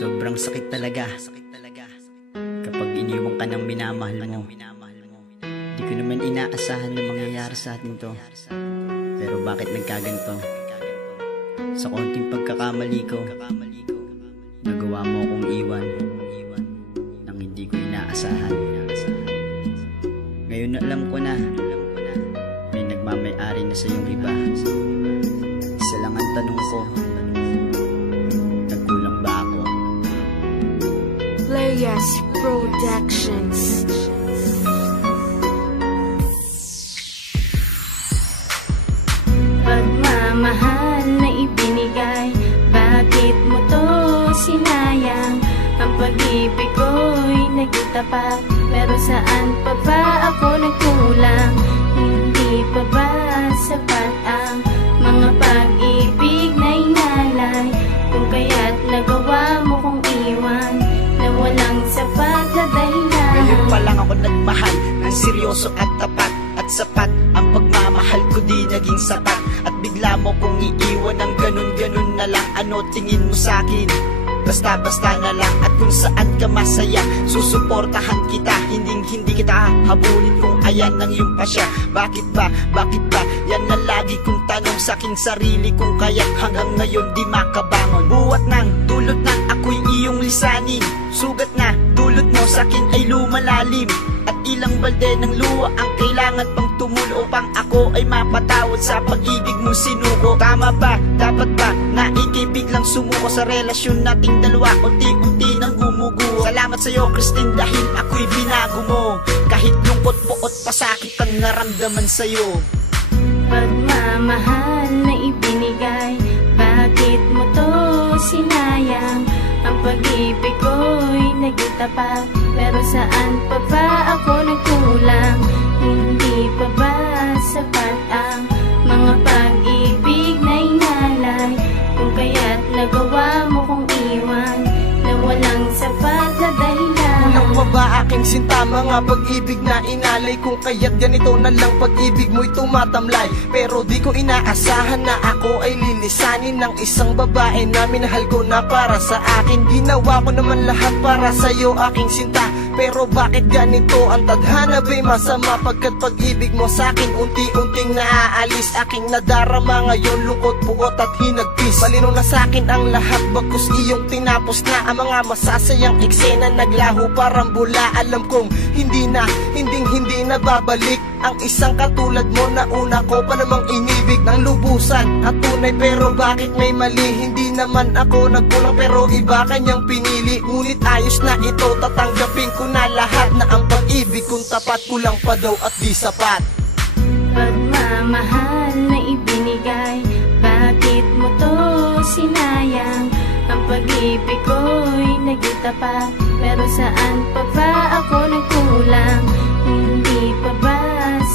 Sobrang sakit talaga kapag iniwan ka ng minamahal mo. Di ko naman inaasahan na mangyayari sa atin to. Pero bakit nagkaganto? Sa konting pagkakamali ko, nagawa mo akong iwan nang hindi ko inaasahan. Ngayon na alam ko na may nagmamay-ari na sa iyong iba. Isa lang ang tanong ko, nagkulang ba ako? Playas Productions. Pagmamahal na ibinigay, bakit mo to sinayang? Ang pag-ibig ko'y naging tapat, pero saan pa ba ako nagkulang? Hindi pa ba sapat ang mga pag-ibig na inalay? Kung kaya't nagawa mo kong iwan na walang sapat na dahilan. Ngayon pa lang ako nagmahal ng seryoso at tapat, at sapat ang pagmamahal ko di naging sapat. At bigla mo kong iiwan ng ganun-ganun na lang. Ano tingin mo sa'kin? Basta-basta na lang. At kung saan ka masaya, susuportahan kita. Hindi kita habulin kung ayan ang iyong pasya. Bakit ba? Yan na lagi kong tanong sa'king sarili. Kung kaya't hanggang ngayon di makabangon. Buwat ng dulot ng ako'y iyong lisanin. Sugat na dulot mo sa'kin ay lumalalim. At ilang balde ng luha ang kailangan pang tumulo upang ako ay mapatawad sa pag-ibig mo sinuko. Tama ba? Dapat ba na ika'y biglang sumuko sa relasyon nating dalawa? Unti-unti nang gumuguho. Salamat sa'yo, Christine, dahil ako'y binago mo. Kahit lungkot, buot, pasakit ang naramdaman sa'yo. Pagmamahal na ibinigay, bakit mo to sinayang? Ang pag-ibig ko'y naging tapat, pero saan pa ba ako nagkulang? Hindi pa ba sapat ang mga pag-ibig na inalay? Kung kaya't nagawa mo kong iwan na walang sapat na dahilan. Kulang pa ba aking sinta, mga pag-ibig na inalay? Kung kaya't ganito na lang pag-ibig mo'y tumatamlay. Pero di ko inaasahan na ako ay lilisanin ng isang babae na minahal ko na para sa akin. Ginawa ko naman lahat para sa'yo, aking sinta. Pero bakit ganito ang tadhana ba'y masama? Pagkat pag-ibig mo sa'kin unti-unting naaalis. Aking nadarama ngayon, lungkot, buot at hinagpis. Malinaw na sa'kin ang lahat, bagkus iyong tinapos na ang mga masasayang eksena. Naglaho parang bula, alam kong hindi na babalik ang isang katulad mo na una ko pa namang inibig ng lubusan at tunay. Pero bakit may mali? Hindi naman ako nagkulang, pero iba kanyang pinili. Ngunit ayos na ito, tatanggapin ko na lahat na ang pag-ibig kong tapat. Kulang pa daw at di sapat. Pagmamahal na ibinigay, bakit mo to sinayang? Ang pag-ibig ko'y naging tapat, pero saan pa ba ako nagkulang? Hindi pa ba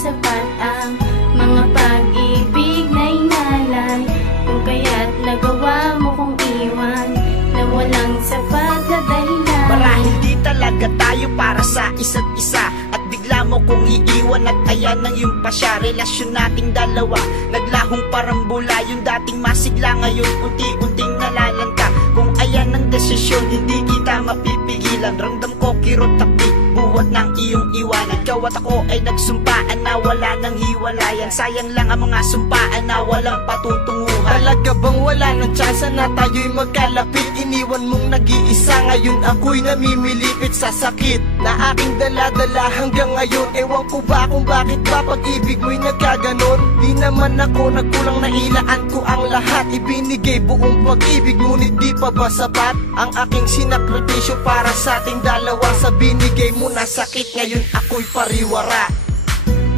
sapat ang mga pag-ibig na inalay? Kung kaya't nagawa mo kong iwan na walang sapat na dahilan. Marahil di talaga tayo para sa isa't isa, at bigla mo kong iiwan at ayan ang iyong pasya. Relasyon nating dalawa naglahong parang bula. Yung dating masigla ngayon unti-unting nalalanta. Kung ayan ang desisyon, hindi kita mapipigilan. Ramdam ko kirot taktik, buhat ng iyong iwanan. Ikaw at ako ay nagsumpaan na wala nang hiwalayan. Sayang lang ang mga sumpaan na walang patutunguhan. Talaga bang wala ng tsansa na tayo'y magkalapit? Iniwan mong nag-iisa, ngayon ako'y namimilipit sa sakit na aking dala-dala hanggang ngayon. Ewan ko ba kung bakit ba pag-ibig mo'y nagkaganon? Di naman ako nagkulang, na ilaan ko ang lahat. Ibinigay buong pag-ibig, ngunit di pa ba sapat ang aking sinakripisyo para sa ating dalawa? Sa binigay mo na sakit, ngayon ako'y pariwara.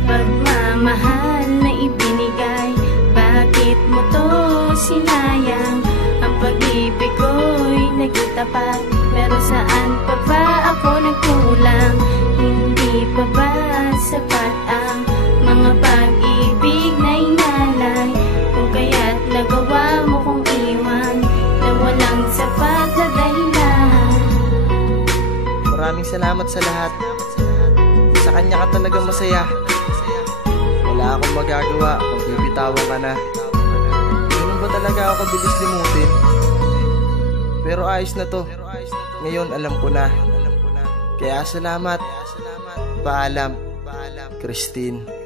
Pagmamahal na ibinigay, bakit mo to sinayang? Ang pag-ibig ko'y naging tapat, pero saan pa ba ako nagkulang? Hindi pa ba sapat ang mga pag-ibig na inalay? Kung kaya't nagawa mo kong iwan na walang sapat na dahilan. Maraming salamat sa lahat. Sa kanya ka talagang masaya. Wala akong magagawa kung bibitawan ka na. Ganun ba talaga ako kabilis limutin? Pero ayos na to. Ngayon alam ko na. Kaya salamat. Paalam, Christine.